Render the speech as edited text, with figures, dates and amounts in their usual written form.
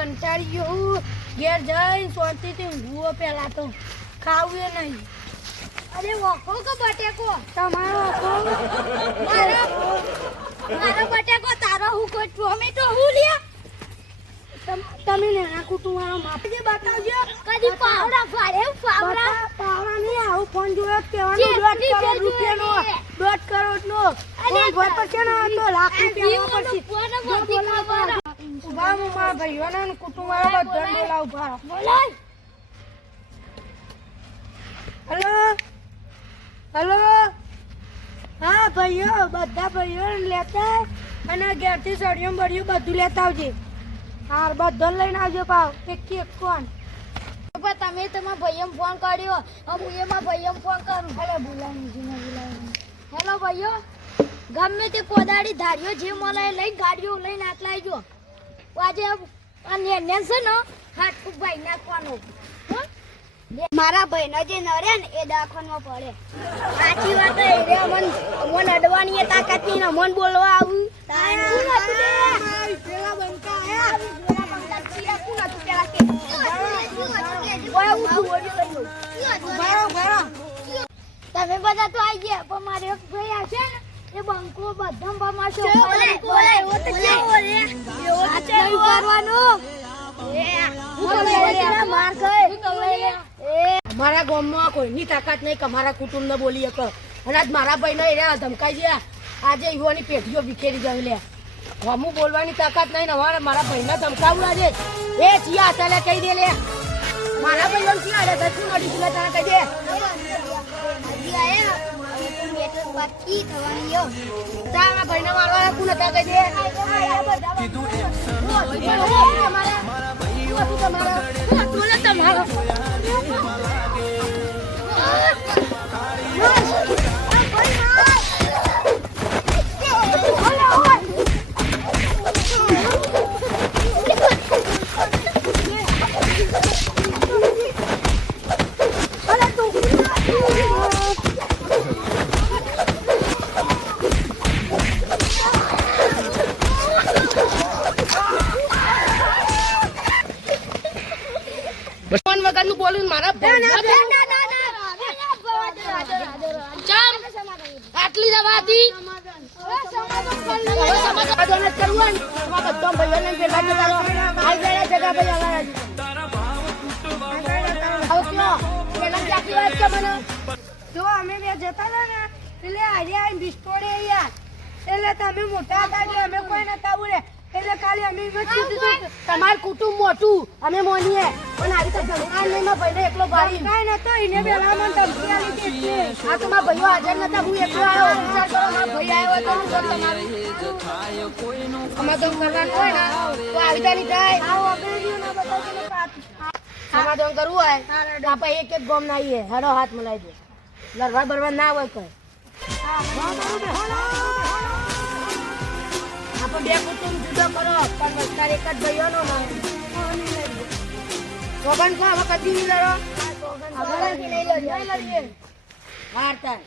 કંટાળી ગયો હું ઘેર જઈને શાંતિથી ઊંઘવો પહેલા તો ખાવું એ નહીં. અરે વખો કે બટેકો તમારો મારો બટેકો તારો હું કોઈ ટોમેટો હું લ્યા તમે નાના કુટુંબ માપી બતાવજો. કદી પાવડા ફાડે પાવડા પાવડા નહીં આવું ફોન જોયો કહેવાનું 1.5 કરોડ રૂપિયાનો 1.5 કરોડનો ફોન ભર પછી ને તો લાખ રૂપિયા પછી ઉભા હું મારા ભાઈઓને ને કુટુંબ વાળા બધાને બોલાવ ઉભા બોલાય. હલો હલો હા ભાઈઓ બધા ભાઈઓ લેતા અને ઘેરથી સળિયો બળિયો બધું લેતા આવજે. હા બધો લઈને આવજો પાવ એક કોણ તમે તમારા ભાઈઓ ફોન કર્યો હું એમાં ભાઈઓ ફોન કરું. અરે બોલાવી હેલો ભાઈઓ ગમે તે કોદાળી ધાર્યો જે મળે લઈને ગાડીઓ લઈને આટલા આવજો. આજે અને છે ને હાથ ભાઈ નાખવાનો મારા ભાઈનો જે નરે ને એ દાખવામાં પડે. સાચી વાત એ મન અડવાની તાકાત નહીં ને મન બોલવા આવું પેલા બંકા આયા તમે બધા તો આવી ગયા પણ મારે એક ભાઈ આવશે ને એ બંકો બધા બમાશો મારા ગામમાં કોઈની તાકાત નહીં કે મારા કુટુંબને બોલી શકે. અને આજ મારા ભાઈને એરા ધમકાઈ ગયા આજે યુવાની પેઢીઓ વિખેરી જાય લે. હમું બોલવાની તાકાત નહીં ને મારા ભાઈને ધમકાવું આજે એ ચિયા તાલે કહી દે લે. મારા ભાઈઓ ચિયા રે કશું નડી તું તારે કહી દે. બાકી થવાની તારા ભાઈને મારવાના કોણ હતા કહી દે. તમારો વગરનું બોલું મારા આટલી જવાથી જો અમે બે જતા હતા ને એટલે આજે આવીને બિસ્ટોડે યાર એટલે તમે મોટા હતા એટલે અમે કોઈ નતા બોલે એટલે ખાલી અમે તમારું કુટુંબ મોટું અમે મોનીએ પણ આવી તો જમવા નહીં માં ભાઈને એકલો ભાઈ કાંઈ નતો એને પેલા મને ધમકી આવી હતી એટલે આ તો મારા ભાઈઓ હાજર નતા હું એકલો આવ્યો વિચાર કરો મારા ભાઈ આવ્યો તો હું તમારું સમાધાન કરવાનું હોય ને તો આવી તારી થાય સમાધાન કરવું હોય તો આપણે એક એક ગોમ ના આવીએ હેડો હાથ મલાઈ દે લડવા બરવા ના હોય કઈ આપણે બે કુટુંબ જુદો કરો પણ વસ્તાર એક જ ભાઈઓનો સોગન કો હવે કદી નહીં લડો નહીં લડીએ વાર્તા